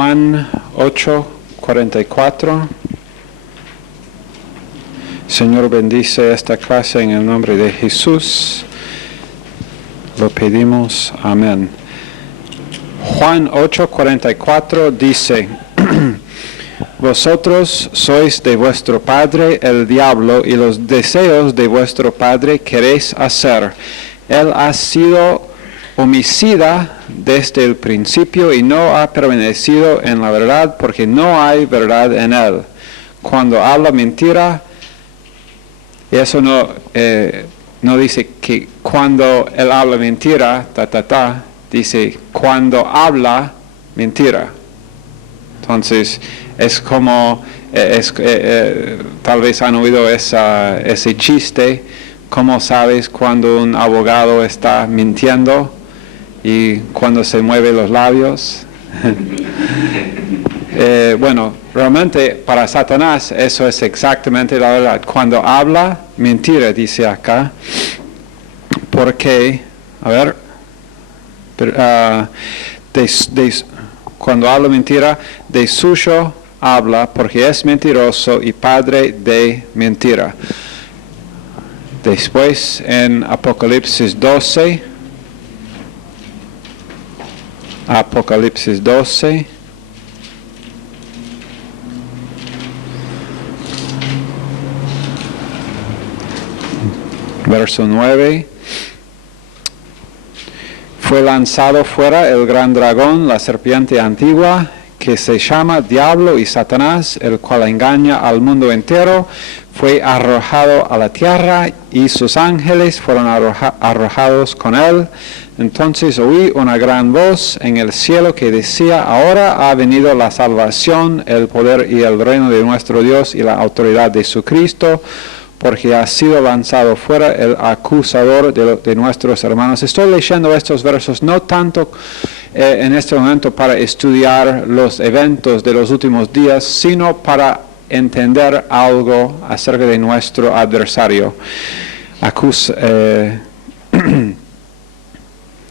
Juan 8:44. Señor, bendice esta clase en el nombre de Jesús. Lo pedimos. Amén. Juan 8:44 dice: Vosotros sois de vuestro padre el diablo, y los deseos de vuestro padre queréis hacer. Él ha sido homicida desde el principio y no ha permanecido en la verdad, porque no hay verdad en él. Cuando habla mentira, eso no dice que cuando él habla mentira, dice cuando habla mentira. Entonces, es como, tal vez han oído ese chiste: ¿cómo sabes cuando un abogado está mintiendo y cuando se mueven los labios? Bueno, realmente para Satanás eso es exactamente la verdad. Cuando habla mentira, dice acá, porque, cuando habla mentira, de suyo habla, porque es mentiroso y padre de mentira. Después en Apocalipsis 12, verso 9, fue lanzado fuera el gran dragón, la serpiente antigua, que se llama Diablo y Satanás, el cual engaña al mundo entero. Fue arrojado a la tierra y sus ángeles fueron arrojados con él. Entonces oí una gran voz en el cielo que decía: ahora ha venido la salvación, el poder y el reino de nuestro Dios y la autoridad de su Cristo, porque ha sido lanzado fuera el acusador de nuestros hermanos. Estoy leyendo estos versos no tanto en este momento para estudiar los eventos de los últimos días, sino para entender algo acerca de nuestro adversario.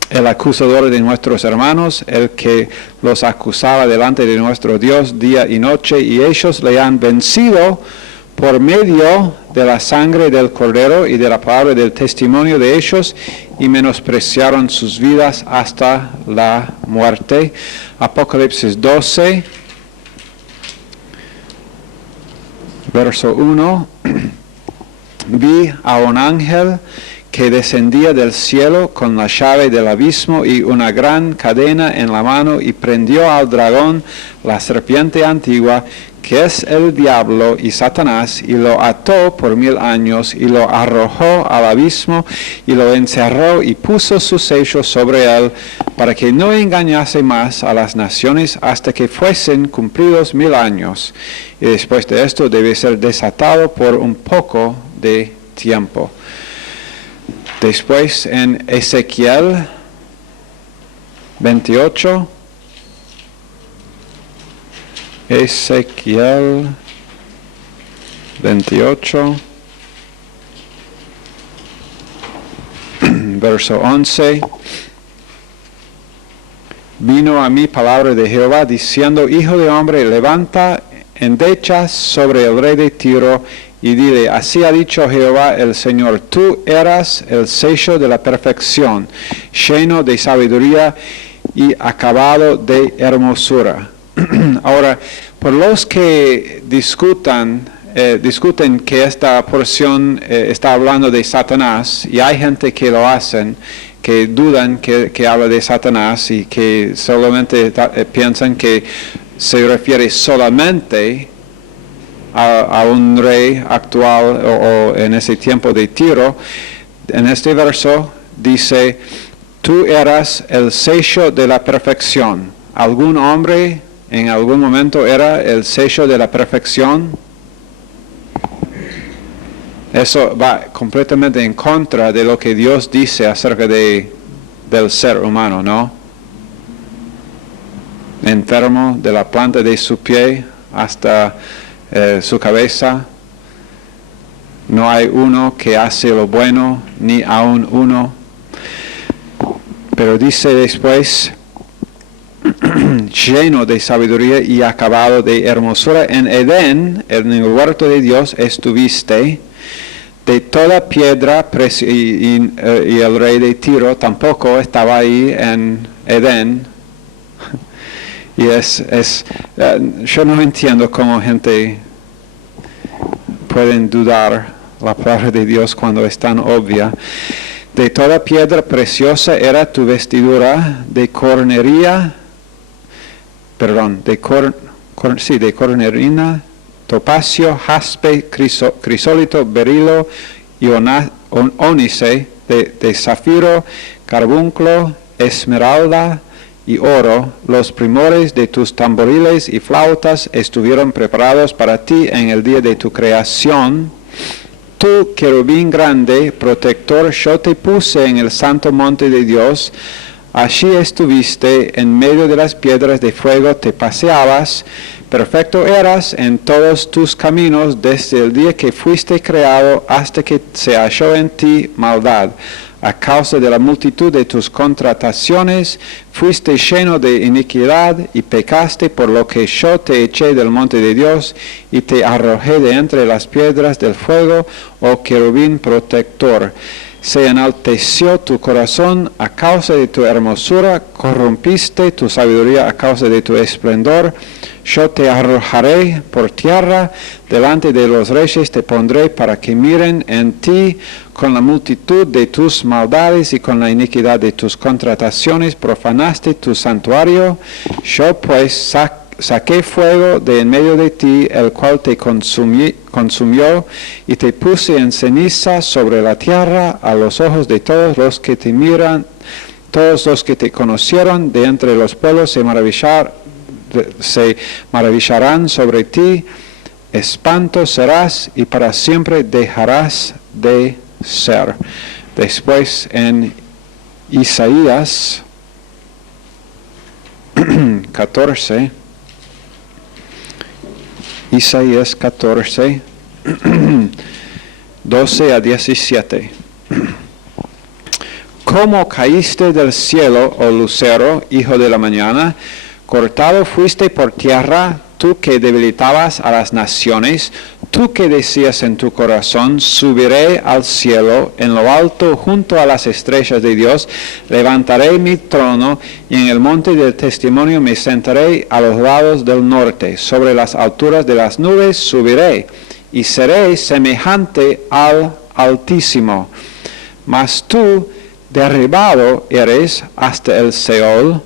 El acusador de nuestros hermanos, el que los acusaba delante de nuestro Dios día y noche, y ellos le han vencido por medio de la sangre del Cordero y de la palabra del testimonio de ellos, y menospreciaron sus vidas hasta la muerte. Apocalipsis 12, verso 1. Vi a un ángel que descendía del cielo con la llave del abismo y una gran cadena en la mano, y prendió al dragón, la serpiente antigua, que es el diablo y Satanás, y lo ató por 1000 años, y lo arrojó al abismo, y lo encerró, y puso su sello sobre él, para que no engañase más a las naciones hasta que fuesen cumplidos 1000 años. Y después de esto debe ser desatado por un poco de tiempo. Después en Ezequiel 28, Ezequiel 28, verso 11. Vino a mí palabra de Jehová diciendo: hijo de hombre, levanta endechas sobre el rey de Tiro y dile: así ha dicho Jehová el Señor, tú eras el sello de la perfección, lleno de sabiduría y acabado de hermosura. Ahora, por los que discuten que esta porción está hablando de Satanás, y hay gente que lo hacen, que dudan que habla de Satanás y que solamente piensan que se refiere solamente a un rey actual o en ese tiempo de Tiro. En este verso dice: tú eras el sello de la perfección. ¿Algún hombre en algún momento era el sello de la perfección? Eso va completamente en contra de lo que Dios dice acerca del ser humano, ¿no? Enfermo de la planta de su pie hasta su cabeza. No hay uno que hace lo bueno, ni aun uno. Pero dice después: lleno de sabiduría y acabado de hermosura. En Edén, en el huerto de Dios, estuviste. De toda piedra, y el rey de Tiro tampoco estaba ahí en Edén. Y yo no entiendo cómo gente puede dudar la palabra de Dios cuando es tan obvia. De toda piedra preciosa era tu vestidura, de cornerina, topacio, jaspe, crisólito, berilo y ónice, de zafiro, carbunclo, esmeralda y oro. Los primores de tus tamboriles y flautas estuvieron preparados para ti en el día de tu creación. Tú, querubín grande, protector, yo te puse en el santo monte de Dios. Allí estuviste, en medio de las piedras de fuego te paseabas. Perfecto eras en todos tus caminos desde el día que fuiste creado hasta que se halló en ti maldad. A causa de la multitud de tus contrataciones, fuiste lleno de iniquidad y pecaste, por lo que yo te eché del monte de Dios y te arrojé de entre las piedras del fuego, oh querubín protector. Se enalteció tu corazón a causa de tu hermosura, corrompiste tu sabiduría a causa de tu esplendor. Yo te arrojaré por tierra, delante de los reyes te pondré para que miren en ti. Con la multitud de tus maldades y con la iniquidad de tus contrataciones profanaste tu santuario. Yo pues saqué fuego de en medio de ti, el cual te consumió, y te puse en ceniza sobre la tierra a los ojos de todos los que te miran. Todos los que te conocieron de entre los pueblos se maravillarán sobre ti. Espanto serás y para siempre dejarás de ser. Después en Isaías 14, Isaías 14, 12 a 17. ¿Cómo caíste del cielo, oh lucero, hijo de la mañana? Cortado fuiste por tierra, tú que debilitabas a las naciones, tú que decías en tu corazón, subiré al cielo, en lo alto junto a las estrellas de Dios, levantaré mi trono y en el monte del testimonio me sentaré a los lados del norte, sobre las alturas de las nubes subiré y seré semejante al Altísimo. Mas tú derribado eres hasta el Seol,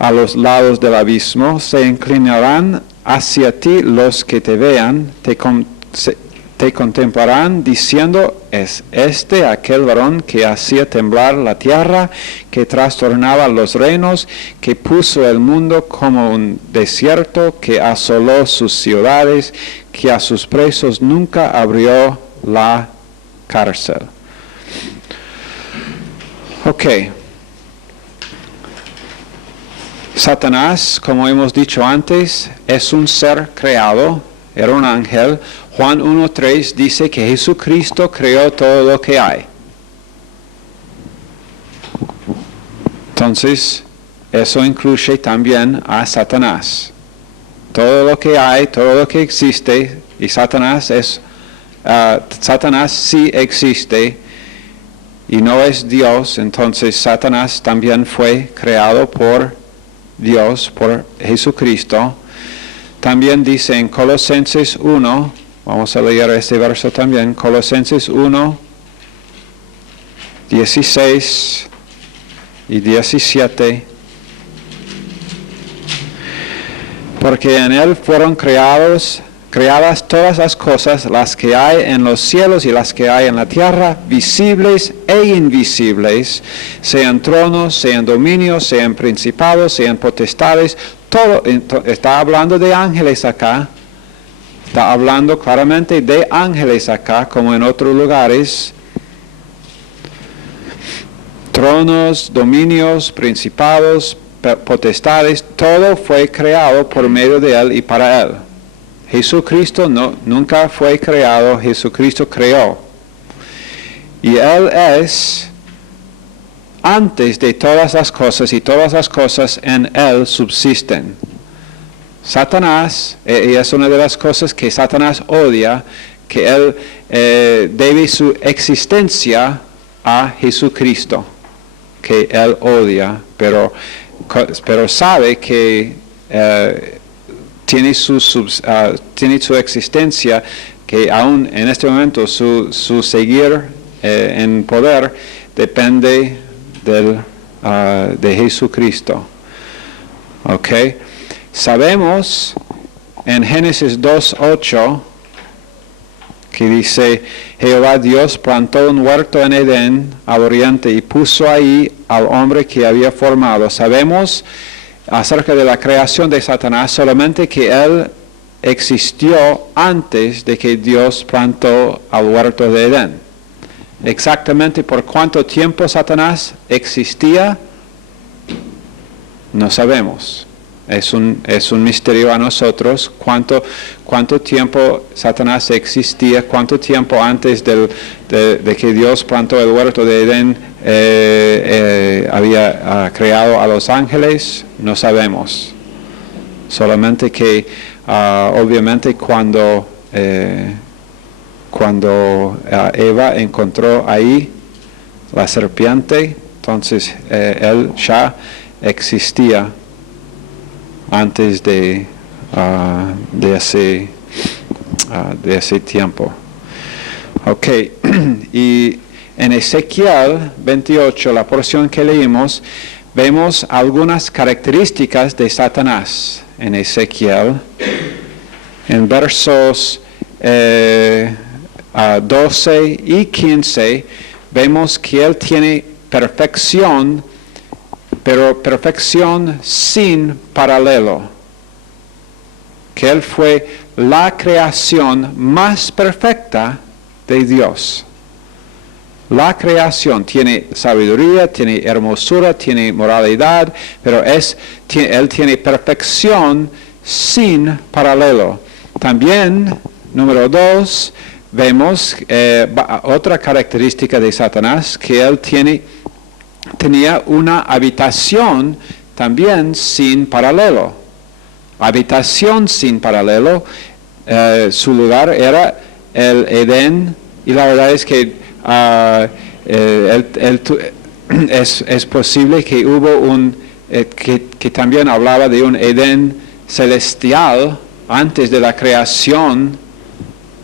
a los lados del abismo. Se inclinarán hacia ti los que te vean, te contemplarán diciendo, es este aquel varón que hacía temblar la tierra, que trastornaba los reinos, que puso el mundo como un desierto, que asoló sus ciudades, que a sus presos nunca abrió la cárcel. Ok. Satanás, como hemos dicho antes, es un ser creado, era un ángel. Juan 1:3 dice que Jesucristo creó todo lo que hay. Entonces, eso incluye también a Satanás. Todo lo que hay, todo lo que existe, y Satanás sí existe y no es Dios. Entonces, Satanás también fue creado por Dios, por Jesucristo. También dice en Colosenses 1, vamos a leer este verso también, Colosenses 1, 16 y 17. Porque en él fueron creadas todas las cosas, las que hay en los cielos y las que hay en la tierra, visibles e invisibles, sean tronos, sean dominios, sean principados, sean potestades. Todo está hablando de ángeles acá. Está hablando claramente de ángeles acá, como en otros lugares. Tronos, dominios, principados, potestades, todo fue creado por medio de él y para él. Jesucristo nunca fue creado, Jesucristo creó. Y él es antes de todas las cosas y todas las cosas en Él subsisten. Satanás, y es una de las cosas que Satanás odia, que Él debe su existencia a Jesucristo, que Él odia, pero sabe que tiene su existencia, que aún en este momento su seguir en poder depende de Jesucristo. ¿Ok? Sabemos en Génesis 2:8 que dice, Jehová Dios plantó un huerto en Edén al oriente y puso ahí al hombre que había formado. Sabemos acerca de la creación de Satanás solamente que él existió antes de que Dios plantó al huerto de Edén. Exactamente por cuánto tiempo Satanás existía, no sabemos. Es un misterio a nosotros cuánto tiempo Satanás existía, cuánto tiempo antes de que Dios plantó el huerto de Edén había creado a los ángeles, no sabemos. Solamente que obviamente cuando Eva encontró ahí la serpiente, entonces él ya existía antes de ese tiempo. Ok, y en Ezequiel 28, la porción que leímos, vemos algunas características de Satanás. En Ezequiel, en versos 12 y 15, vemos que él tiene perfección, pero perfección sin paralelo. Que él fue la creación más perfecta de Dios. La creación tiene sabiduría, tiene hermosura, tiene moralidad, pero él tiene perfección sin paralelo. También, número 2, vemos otra característica de Satanás, que él tenía una habitación también sin paralelo. Habitación sin paralelo, su lugar era el Edén, y la verdad es que es posible que hubo que también hablaba de un Edén celestial antes de la creación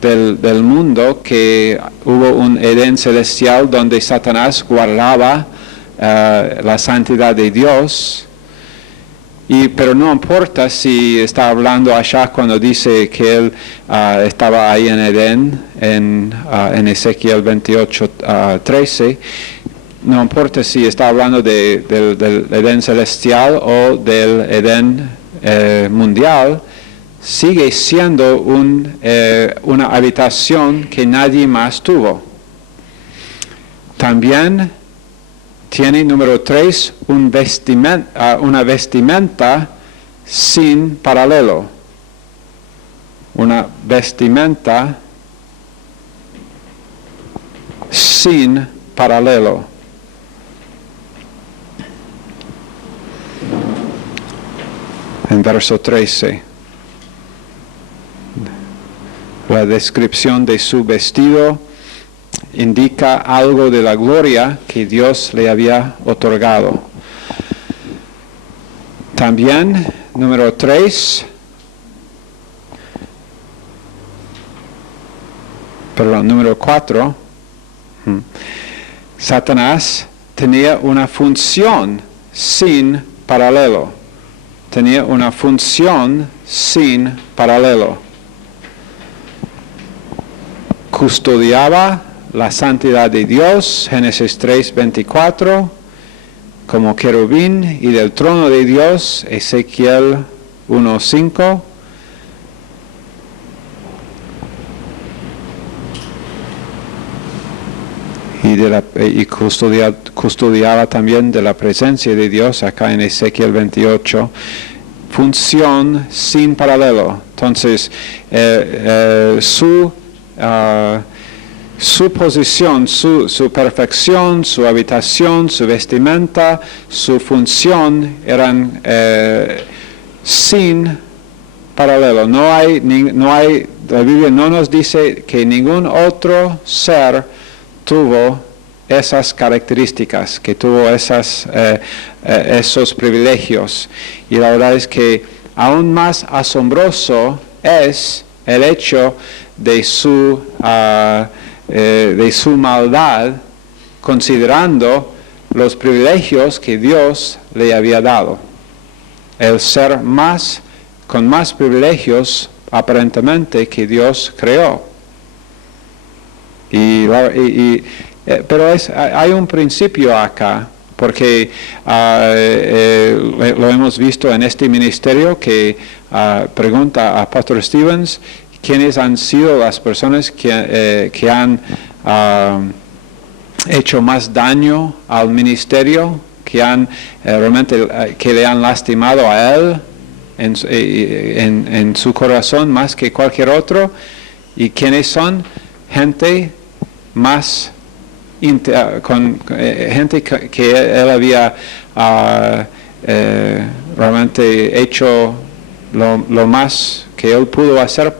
del mundo, que hubo un Edén celestial donde Satanás guardaba la santidad de Dios. Pero no importa si está hablando allá cuando dice que él estaba ahí en Edén, en Ezequiel 28:13, no importa si está hablando del Edén celestial o del Edén mundial, sigue siendo una habitación que nadie más tuvo. También tiene, número 3, una vestimenta sin paralelo. Una vestimenta sin paralelo. En verso 13, la descripción de su vestido indica algo de la gloria que Dios le había otorgado. También, número 3, número 4, Satanás tenía una función sin paralelo. Tenía una función sin paralelo. Custodiaba la santidad de Dios, Génesis 3:24, como querubín, y del trono de Dios, Ezequiel 1:5. Y custodiaba también de la presencia de Dios, acá en Ezequiel 28. Función sin paralelo. Entonces, su posición, su perfección, su habitación, su vestimenta, su función eran sin paralelo. No hay, la Biblia no nos dice que ningún otro ser tuvo esas características, que tuvo esos privilegios. Y la verdad es que aún más asombroso es el hecho de su maldad, considerando los privilegios que Dios le había dado. El ser con más privilegios aparentemente que Dios creó. Pero hay un principio acá, porque lo hemos visto en este ministerio que pregunta a Pastor Stevens quiénes han sido las personas que han hecho más daño al ministerio, que han realmente que le han lastimado a él en su corazón más que cualquier otro, y quiénes son gente más gente que él había realmente hecho lo más que él pudo hacer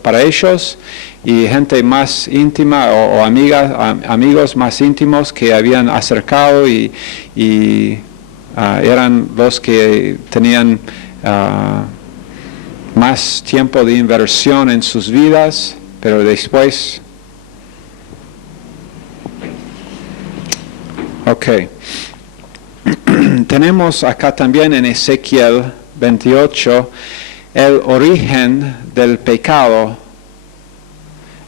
para ellos, y gente más íntima o amigos más íntimos que habían acercado y eran los que tenían más tiempo de inversión en sus vidas, pero después. Ok. Tenemos acá también en Ezequiel 28 el origen del pecado.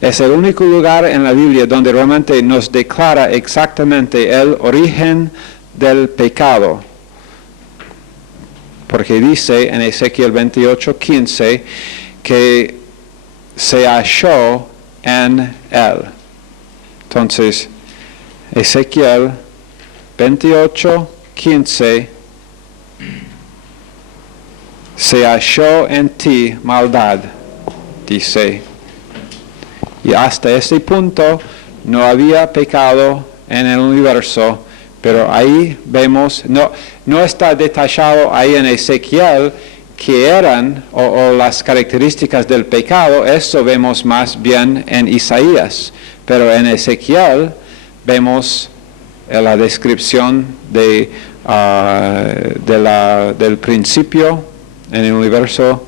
Es el único lugar en la Biblia donde realmente nos declara exactamente el origen del pecado. Porque dice en Ezequiel 28:15 que se halló en él. Entonces, Ezequiel 28:15, se halló en ti maldad, dice. Y hasta ese punto no había pecado en el universo, pero ahí vemos, no está detallado ahí en Ezequiel que eran o las características del pecado. Eso vemos más bien en Isaías, pero en Ezequiel vemos la descripción del principio en el universo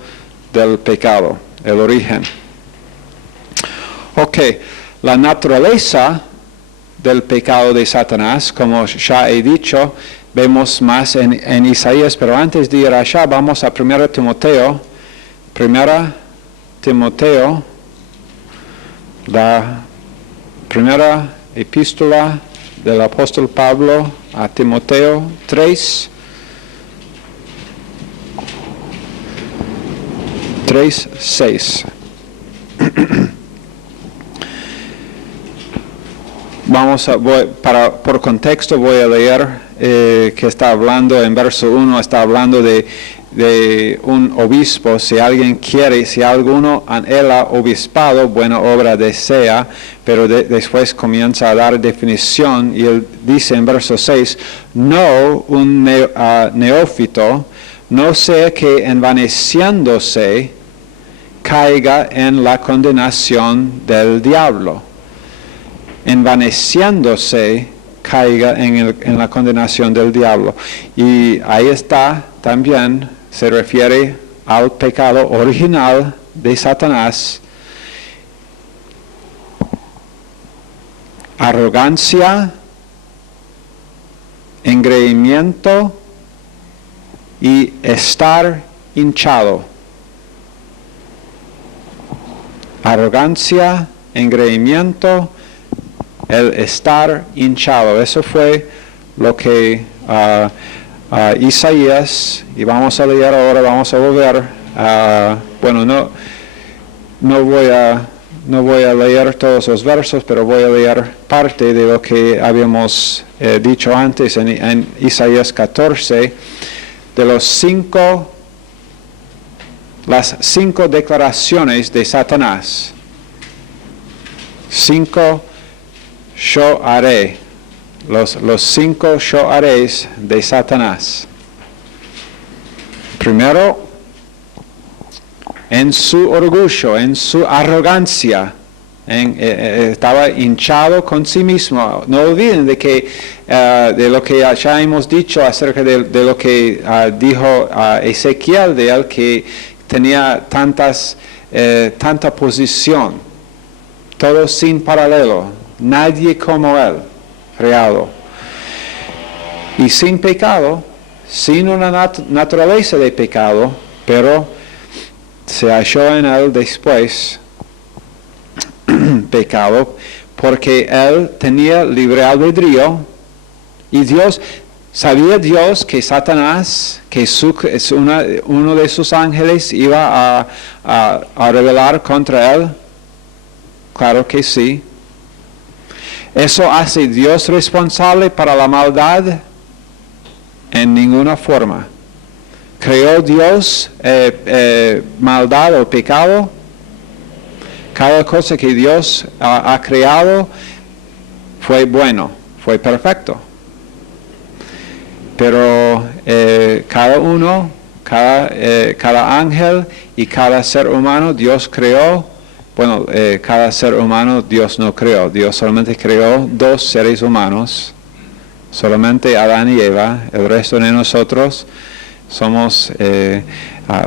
del pecado, el origen. Ok, la naturaleza del pecado de Satanás, como ya he dicho, vemos más en Isaías, pero antes de ir allá vamos a 1 Timoteo. 1 Timoteo, la primera epístola del apóstol Pablo a Timoteo 3:6. Por contexto voy a leer que está hablando en verso 1, está hablando de un obispo. Si alguien quiere, si alguno anhela obispado, buena obra desea, pero después comienza a dar definición, y él dice en verso 6, no un neófito, no sea que envaneciéndose caiga en la condenación del diablo. Envaneciéndose caiga en la condenación del diablo. Y ahí está también, se refiere al pecado original de Satanás. Arrogancia, engreimiento y estar hinchado. Arrogancia, engreimiento, el estar hinchado. Eso fue lo que Isaías, y vamos a leer ahora, vamos a volver. No voy a leer todos los versos, pero voy a leer parte de lo que habíamos dicho antes en Isaías 14, de las 5 declaraciones de Satanás. 5 yo haré, los 5 yo haréis de Satanás. Primero, en su orgullo, en su arrogancia, estaba hinchado con sí mismo. No olviden de lo que ya hemos dicho acerca de lo que dijo Ezequiel de él, que tenía tanta posición, todo sin paralelo, nadie como él, creado. Y sin pecado, sin una naturaleza de pecado, pero se halló en él después pecado, porque él tenía libre albedrío, y sabía Dios que Satanás, que uno de sus ángeles iba a rebelar contra él. Claro que sí. ¿Eso hace Dios responsable para la maldad? En ninguna forma. ¿Creó Dios maldad o pecado? Cada cosa que Dios ha creado fue bueno, fue perfecto. Pero cada ángel y cada ser humano Dios creó. Bueno, cada ser humano Dios no creó. Dios solamente creó 2 seres humanos. Solamente Adán y Eva. El resto de nosotros somos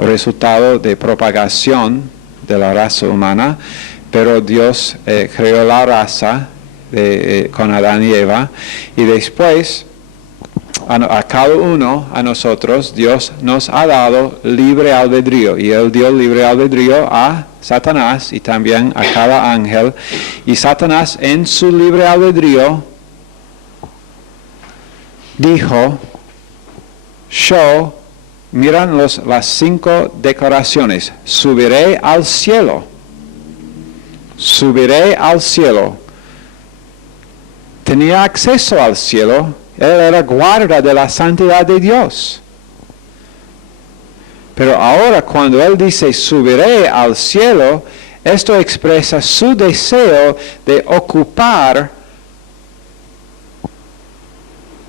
resultado de propagación de la raza humana, pero Dios creó la raza con Adán y Eva, y después a cada uno, a nosotros, Dios nos ha dado libre albedrío, y Él dio libre albedrío a Satanás y también a cada ángel, y Satanás en su libre albedrío dijo, miran las 5 declaraciones, subiré al cielo, tenía acceso al cielo, él era guarda de la santidad de Dios. Pero ahora cuando él dice subiré al cielo, esto expresa su deseo de ocupar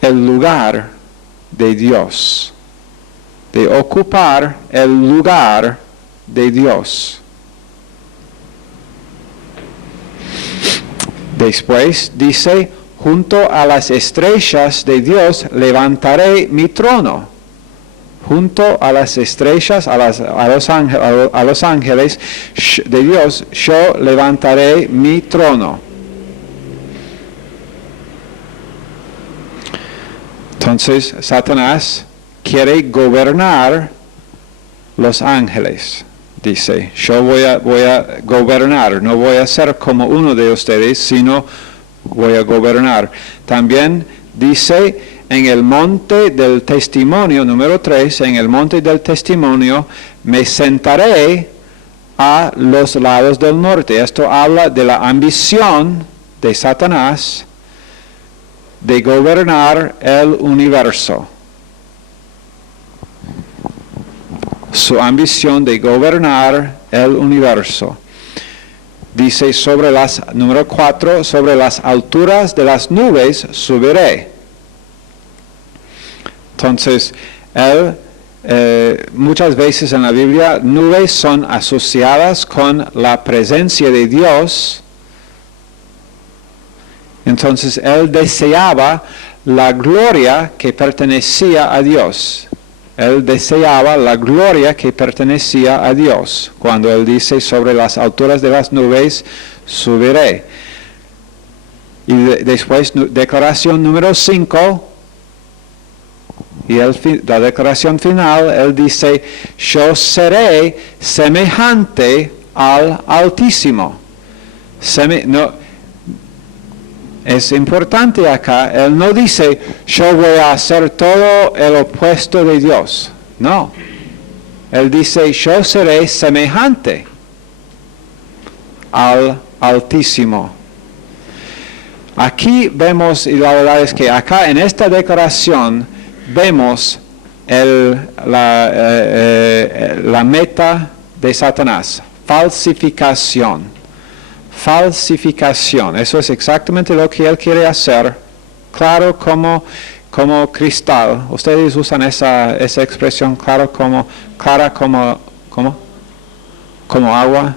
el lugar de Dios. De ocupar el lugar de Dios. Después dice, junto a las estrellas de Dios levantaré mi trono. Junto a las estrellas, a los ángeles de Dios, yo levantaré mi trono. Entonces, Satanás quiere gobernar los ángeles. Dice, yo voy a gobernar, no voy a ser como uno de ustedes, sino voy a gobernar. También dice, en el monte del testimonio, número 3, en el monte del testimonio, me sentaré a los lados del norte. Esto habla de la ambición de Satanás de gobernar el universo. Su ambición de gobernar el universo. Dice número 4, sobre las alturas de las nubes subiré. Entonces, muchas veces en la Biblia, nubes son asociadas con la presencia de Dios. Entonces, él deseaba la gloria que pertenecía a Dios. Él deseaba la gloria que pertenecía a Dios. Cuando él dice, sobre las alturas de las nubes subiré. Y después, declaración número 5. Y la declaración final, él dice, yo seré semejante al Altísimo. Es importante acá, él no dice, yo voy a hacer todo el opuesto de Dios. No. Él dice, yo seré semejante al Altísimo. Aquí vemos, y la verdad es que acá en esta declaración, vemos la meta de Satanás, falsificación. falsificación. Eso es exactamente lo que él quiere hacer, claro como cristal. Ustedes usan esa expresión, clara como agua.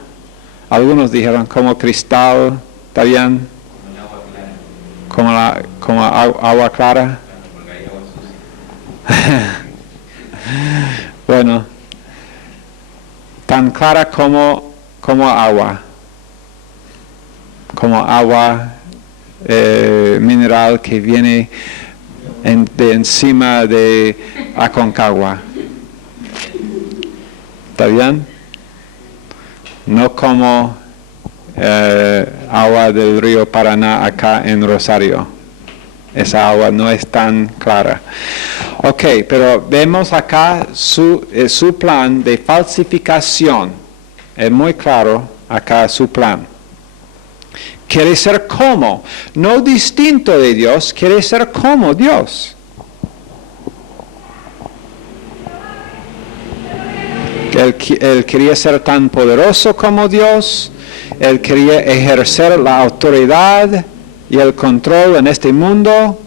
Algunos dijeron como cristal, ¿está bien? Como agua clara. Bueno, tan clara como agua. Como agua mineral que viene de encima de Aconcagua. ¿Está bien? No como agua del río Paraná acá en Rosario. Esa agua no es tan clara. Ok, pero vemos acá su plan de falsificación. Es muy claro acá su plan. Quiere ser como, no distinto de Dios, quiere ser como Dios. Él quería ser tan poderoso como Dios, él quería ejercer la autoridad y el control en este mundo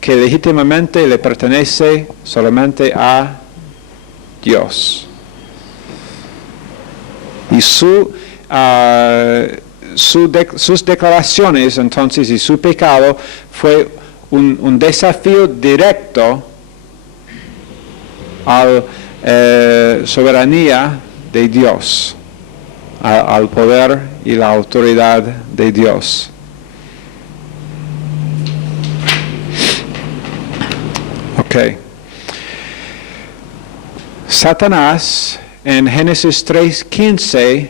que legítimamente le pertenece solamente a Dios. Y sus declaraciones entonces y su pecado fue un desafío directo a la soberanía de Dios, al poder y la autoridad de Dios. Ok. Satanás en Génesis 3:15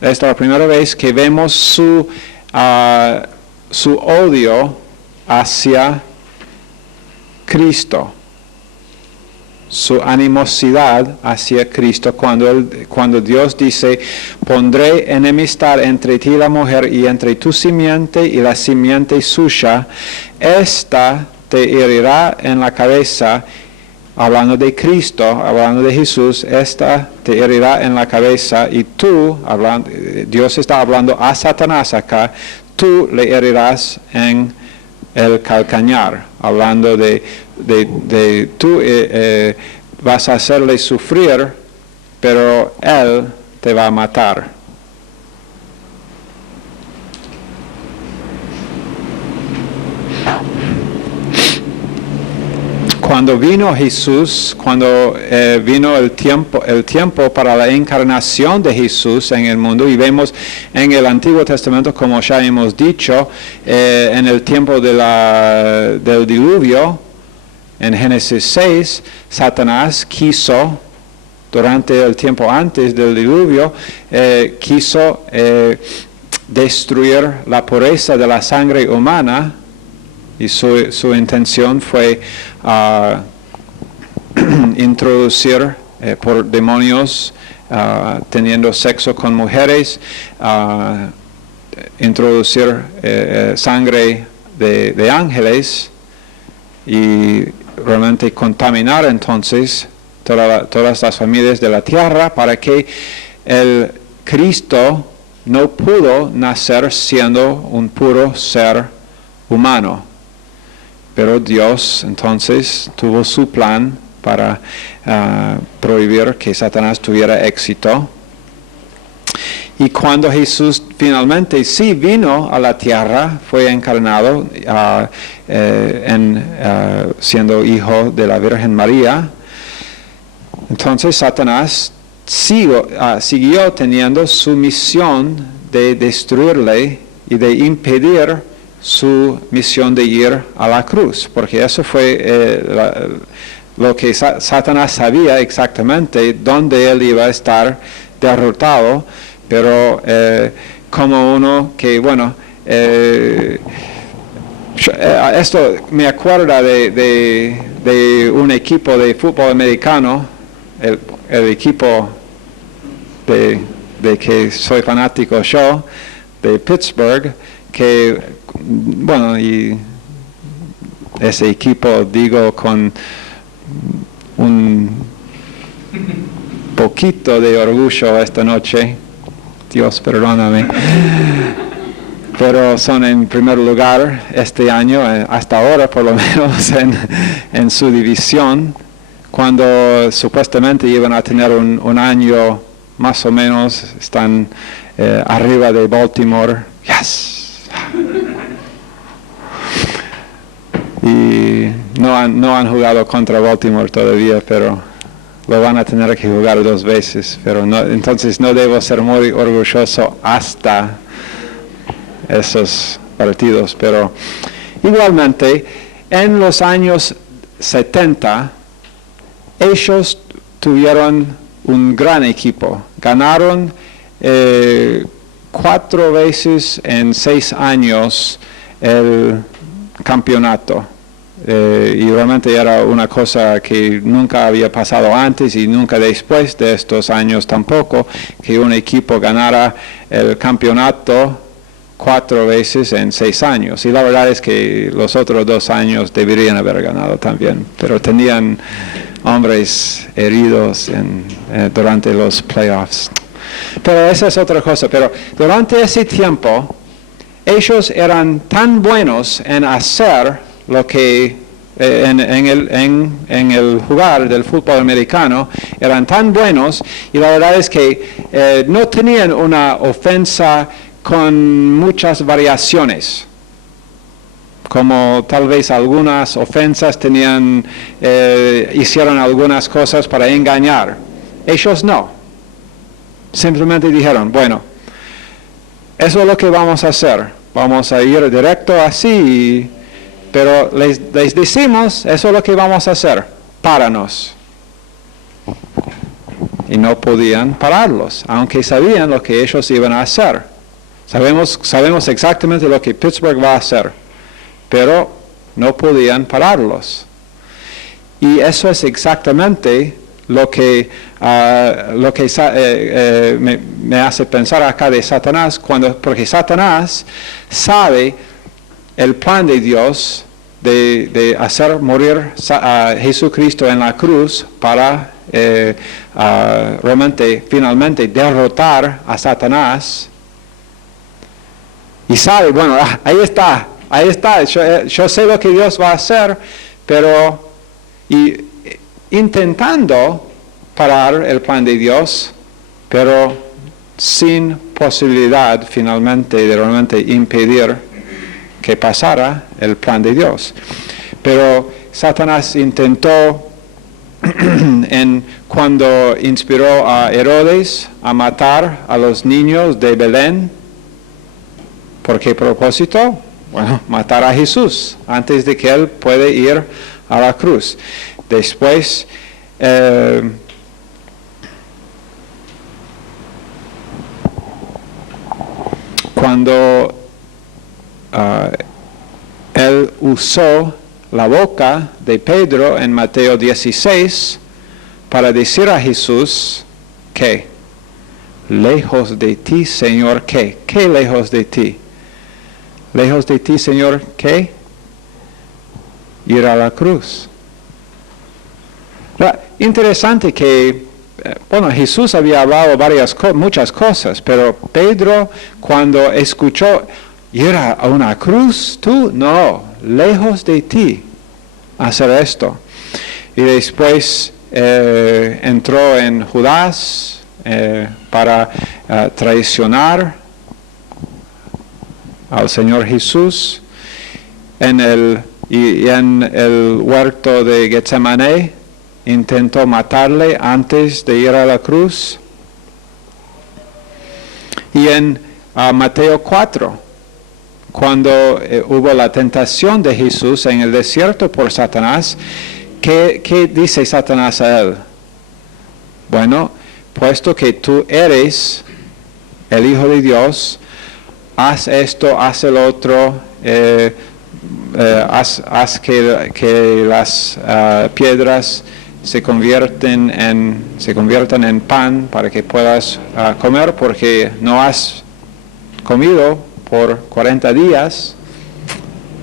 es la primera vez que vemos su odio hacia Cristo, su animosidad hacia Cristo, cuando Dios dice, pondré enemistad entre ti y la mujer, y entre tu simiente y la simiente suya, esta te herirá en la cabeza. Hablando de Cristo, hablando de Jesús, esta te herirá en la cabeza, y tú, Dios está hablando a Satanás acá, tú le herirás en el calcañar, hablando de tú vas a hacerle sufrir, pero él te va a matar. Cuando vino Jesús, cuando vino el tiempo para la encarnación de Jesús en el mundo, y vemos en el Antiguo Testamento, como ya hemos dicho, en el tiempo del diluvio, en Génesis 6, Satanás quiso, durante el tiempo antes del diluvio, quiso destruir la pureza de la sangre humana, y su intención fue introducir por demonios, teniendo sexo con mujeres, introducir sangre de ángeles y realmente contaminar entonces todas las familias de la tierra, para que el Cristo no pudo nacer siendo un puro ser humano. Pero Dios entonces tuvo su plan para prohibir que Satanás tuviera éxito. Y cuando Jesús finalmente sí vino a la tierra, fue encarnado siendo hijo de la Virgen María, entonces Satanás siguió teniendo su misión de destruirle y de impedir su misión de ir a la cruz, porque eso fue lo que Satanás sabía exactamente, dónde él iba a estar derrotado, pero como uno que, esto me acuerda de un equipo de fútbol americano, el equipo de que soy fanático yo, de Pittsburgh, que, y ese equipo, digo, con un poquito de orgullo esta noche, Dios perdóname. Pero son en primer lugar este año, hasta ahora por lo menos, en su división, cuando supuestamente iban a tener un año más o menos, están arriba de Baltimore. Yes. Y no han jugado contra Baltimore todavía, pero lo van a tener que jugar 2 veces. Pero entonces no debo ser muy orgulloso hasta esos partidos. Pero igualmente, en los años 70, ellos tuvieron un gran equipo. Ganaron 4 veces en 6 años el campeonato. Y realmente era una cosa que nunca había pasado antes y nunca después de estos años tampoco, que un equipo ganara el campeonato 4 veces en 6 años. Y la verdad es que los otros 2 años deberían haber ganado también, pero tenían hombres heridos durante los playoffs. Pero esa es otra cosa. Pero durante ese tiempo, ellos eran tan buenos en hacer lo que en el jugar del fútbol americano, eran tan buenos, y la verdad es que no tenían una ofensa con muchas variaciones, como tal vez algunas ofensas hicieron algunas cosas para engañar. Ellos no. Simplemente dijeron, bueno, eso es lo que vamos a hacer. Vamos a ir directo así, pero les decimos, eso es lo que vamos a hacer. Páranos. Y no podían pararlos, aunque sabían lo que ellos iban a hacer. Sabemos exactamente lo que Pittsburgh va a hacer, pero no podían pararlos. Y eso es exactamente lo que me hace pensar acá de Satanás, porque Satanás sabe el plan de Dios de hacer morir a Jesucristo en la cruz para realmente, finalmente, derrotar a Satanás. Y sabe, bueno, ahí está, yo sé lo que Dios va a hacer, pero intentando parar el plan de Dios, pero sin posibilidad finalmente de realmente impedir que pasara el plan de Dios. Pero Satanás intentó, cuando inspiró a Herodes a matar a los niños de Belén. ¿Por qué propósito? Bueno, matar a Jesús antes de que él pueda ir a la cruz. Después, cuando él usó la boca de Pedro en Mateo 16 para decir a Jesús que lejos de ti, Señor, ¿qué? ¿Qué lejos de ti? Lejos de ti, Señor, ¿qué? Ir a la cruz. Interesante que, Jesús había hablado muchas cosas, pero Pedro, cuando escuchó, ¿ir a una cruz tú? No, lejos de ti hacer esto. Y después entró en Judas para traicionar al Señor Jesús en el huerto de Getsemaní. Intentó matarle antes de ir a la cruz. Y en Mateo 4, cuando hubo la tentación de Jesús en el desierto por Satanás, ¿qué dice Satanás a él? Bueno, puesto que tú eres el Hijo de Dios, haz esto, haz el otro, haz que las piedras se conviertan en pan para que puedas comer, porque no has comido por 40 días,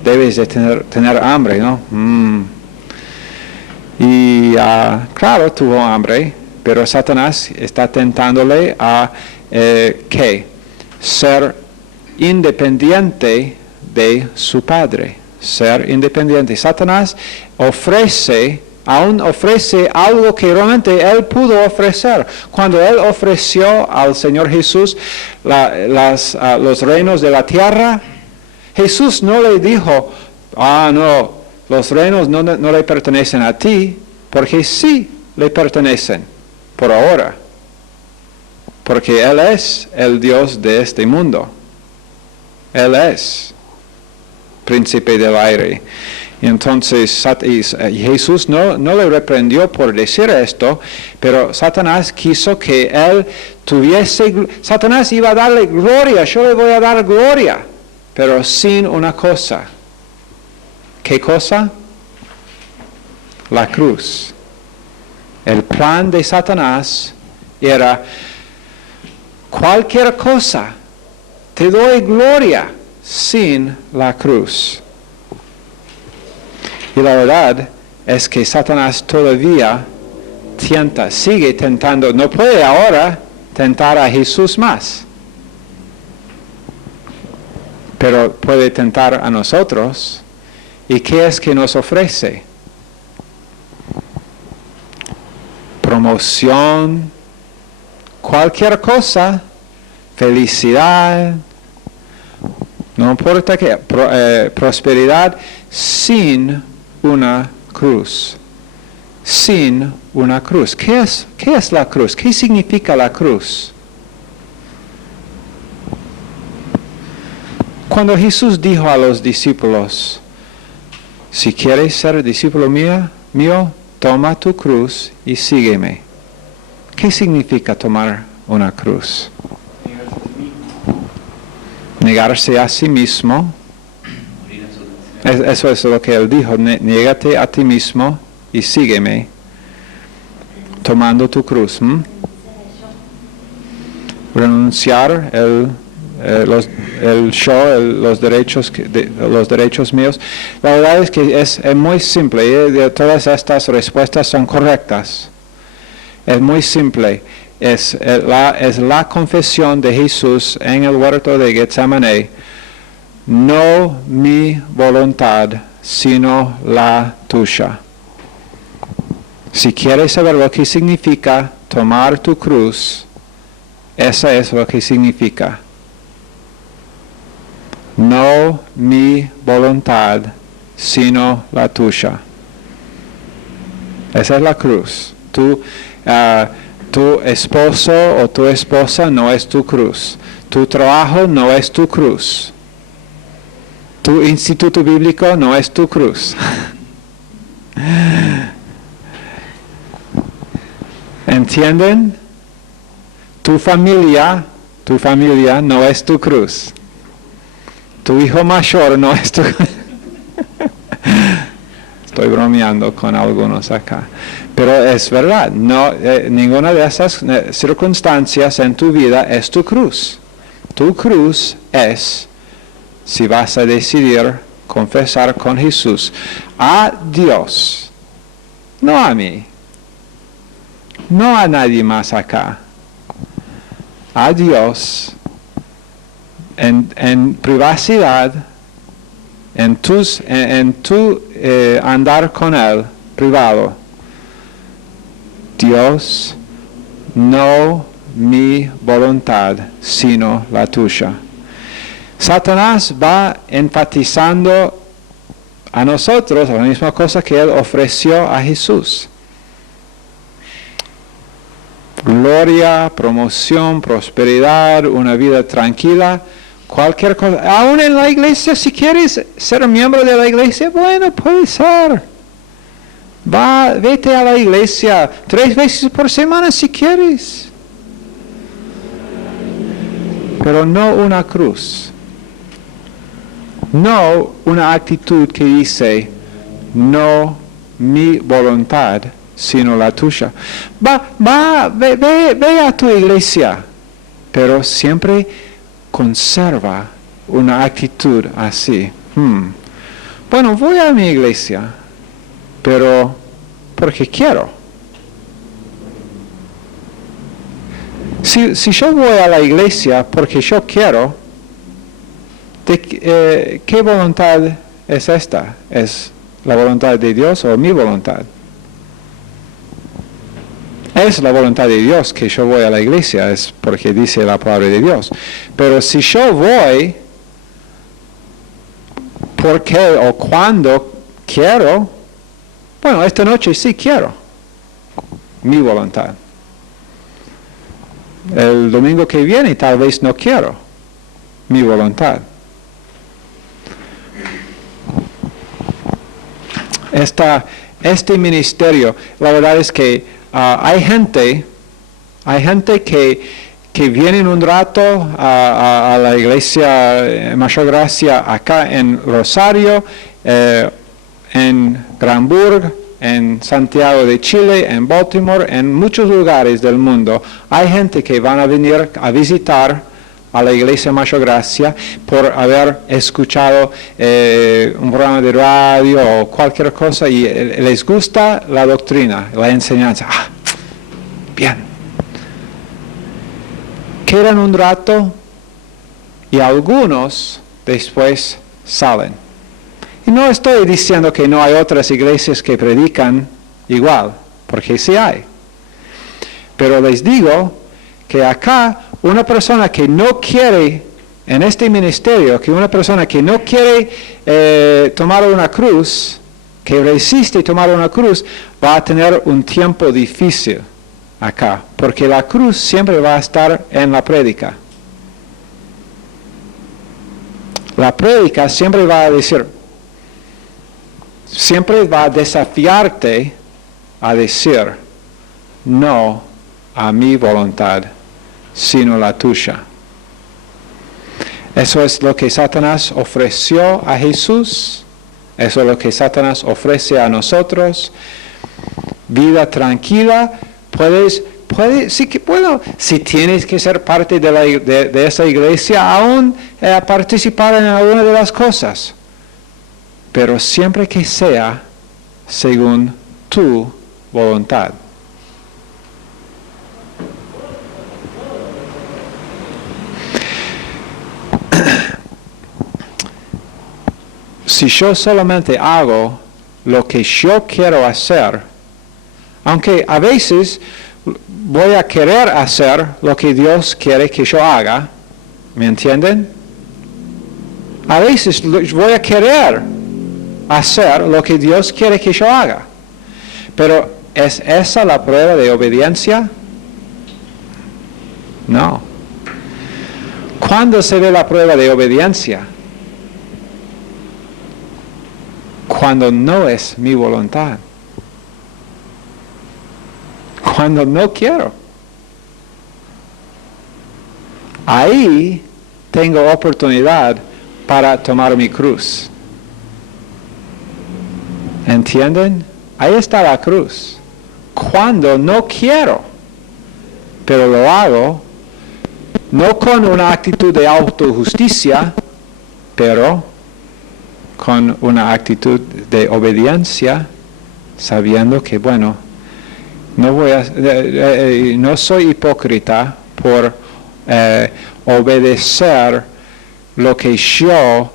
debes de tener hambre, ¿no? Y claro, tuvo hambre, pero Satanás está tentándole a ¿qué? Ser independiente de su Padre. Ser independiente. Satanás aún ofrece algo que realmente él pudo ofrecer. Cuando él ofreció al Señor Jesús los reinos de la tierra, Jesús no le dijo, no, los reinos no le pertenecen a ti, porque sí le pertenecen por ahora, porque Él es el Dios de este mundo. Él es príncipe del aire. Entonces Jesús no le reprendió por decir esto, pero Satanás quiso que él Satanás iba a darle gloria, yo le voy a dar gloria, pero sin una cosa. ¿Qué cosa? La cruz. El plan de Satanás era cualquier cosa, te doy gloria sin la cruz. Y la verdad es que Satanás todavía sigue tentando, no puede ahora tentar a Jesús más, pero puede tentar a nosotros. ¿Y qué es que nos ofrece? Promoción, cualquier cosa, felicidad, no importa qué, prosperidad sin una cruz. Sin una cruz. ¿Qué es la cruz? ¿Qué significa la cruz? Cuando Jesús dijo a los discípulos, si quieres ser discípulo mío, toma tu cruz y sígueme. ¿Qué significa tomar una cruz? Negarse a sí mismo. Eso es lo que él dijo, niégate a ti mismo y sígueme, tomando tu cruz. Renunciar los derechos míos. La verdad es que es muy simple, todas estas respuestas son correctas. Es muy simple. Es la confesión de Jesús en el huerto de Getsemaní. No mi voluntad, sino la tuya. Si quieres saber lo que significa tomar tu cruz, eso es lo que significa. No mi voluntad, sino la tuya. Esa es la cruz. Tu esposo o tu esposa no es tu cruz. Tu trabajo no es tu cruz. Tu instituto bíblico no es tu cruz. ¿Entienden? Tu familia no es tu cruz. Tu hijo mayor no es tu cruz. Estoy bromeando con algunos acá. Pero es verdad, ninguna de esas circunstancias en tu vida es tu cruz. Tu cruz es, si vas a decidir confesar con Jesús, a Dios, no a mí, no a nadie más acá, a Dios, en privacidad, en tu andar con Él privado. Dios, no mi voluntad, sino la tuya. Satanás va enfatizando a nosotros la misma cosa que él ofreció a Jesús. Gloria, promoción, prosperidad, una vida tranquila, cualquier cosa. Aún en la iglesia, si quieres ser miembro de la iglesia, bueno, puede ser. Vete a la iglesia 3 veces por semana si quieres. Pero no una cruz. No una actitud que dice, no mi voluntad, sino la tuya. Ve a tu iglesia, pero siempre conserva una actitud así. Bueno, voy a mi iglesia, pero porque quiero. Si yo voy a la iglesia porque yo quiero, ¿qué voluntad es esta? ¿Es la voluntad de Dios o mi voluntad? Es la voluntad de Dios que yo voy a la iglesia, es porque dice la palabra de Dios. Pero si yo voy porque o cuando quiero, bueno, esta noche sí quiero mi voluntad. El domingo que viene tal vez no quiero mi voluntad. Este ministerio, la verdad es que hay gente que viene un rato a la iglesia Mayor Gracia acá en Rosario, en Granburg, en Santiago de Chile, en Baltimore, en muchos lugares del mundo. Hay gente que van a venir a visitar a la iglesia Mayor Gracia por haber escuchado un programa de radio o cualquier cosa y les gusta la doctrina, la enseñanza. Bien. Quedan un rato y algunos después salen. Y no estoy diciendo que no hay otras iglesias que predican igual, porque sí hay. Pero les digo que acá una persona que no quiere, en este ministerio, que una persona que no quiere tomar una cruz, que resiste tomar una cruz, va a tener un tiempo difícil acá, porque la cruz siempre va a estar en la prédica. La prédica siempre va a decir, siempre va a desafiarte a decir no a mi voluntad, sino la tuya. Eso es lo que Satanás ofreció a Jesús, eso es lo que Satanás ofrece a nosotros. Vida tranquila, sí que puedo, si tienes que ser parte de esa iglesia, aún participar en alguna de las cosas. Pero siempre que sea según tu voluntad. Si yo solamente hago lo que yo quiero hacer, aunque a veces voy a querer hacer lo que Dios quiere que yo haga, ¿me entienden? A veces voy a querer hacer lo que Dios quiere que yo haga. Pero ¿es esa la prueba de obediencia? No. ¿Cuándo se ve la prueba de obediencia? Cuando no es mi voluntad. Cuando no quiero. Ahí tengo oportunidad para tomar mi cruz. ¿Entienden? Ahí está la cruz. Cuando no quiero, pero lo hago, no con una actitud de autojusticia, pero con una actitud de obediencia, sabiendo que, bueno, no soy hipócrita por obedecer lo que yo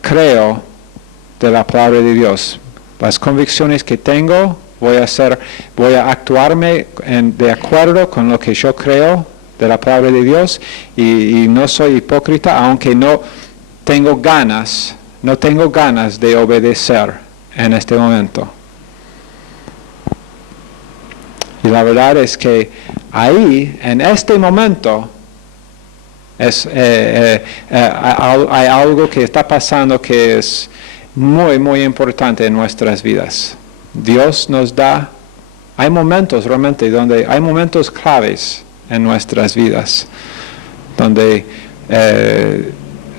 creo de la palabra de Dios. Las convicciones que tengo, voy a actuarme de acuerdo con lo que yo creo de la palabra de Dios y no soy hipócrita, aunque no tengo ganas de obedecer en este momento. Y la verdad es que ahí, en este momento, hay algo que está pasando que es muy, muy importante en nuestras vidas. Dios nos da, hay momentos realmente donde hay momentos claves en nuestras vidas, donde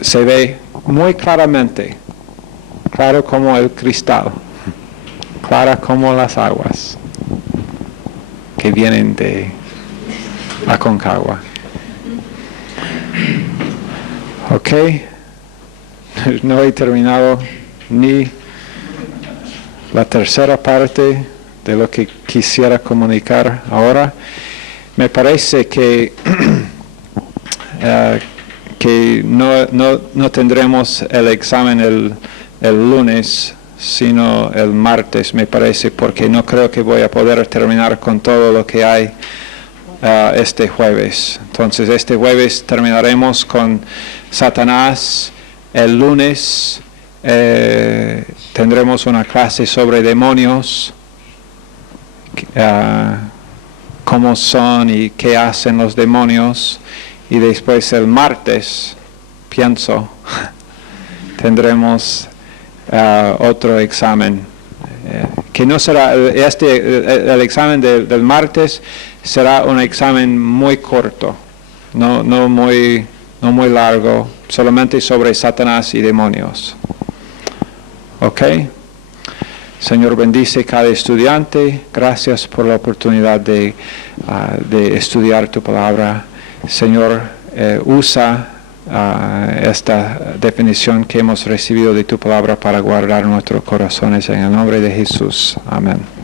se ve muy claramente, claro como el cristal, clara como las aguas que vienen de Aconcagua. Ok, no he terminado ni la tercera parte de lo que quisiera comunicar ahora, Me parece que, que no tendremos el examen el lunes, sino el martes, me parece, porque no creo que voy a poder terminar con todo lo que hay este jueves. Entonces, este jueves terminaremos con Satanás. El lunes tendremos una clase sobre demonios, cómo son y qué hacen los demonios. Y después el martes, pienso, tendremos otro examen. Que no será, el examen del martes será un examen muy corto, no muy largo, solamente sobre Satanás y demonios. ¿Ok? Señor, bendice cada estudiante. Gracias por la oportunidad de estudiar tu palabra. Señor, usa esta definición que hemos recibido de tu palabra para guardar nuestros corazones en el nombre de Jesús. Amén.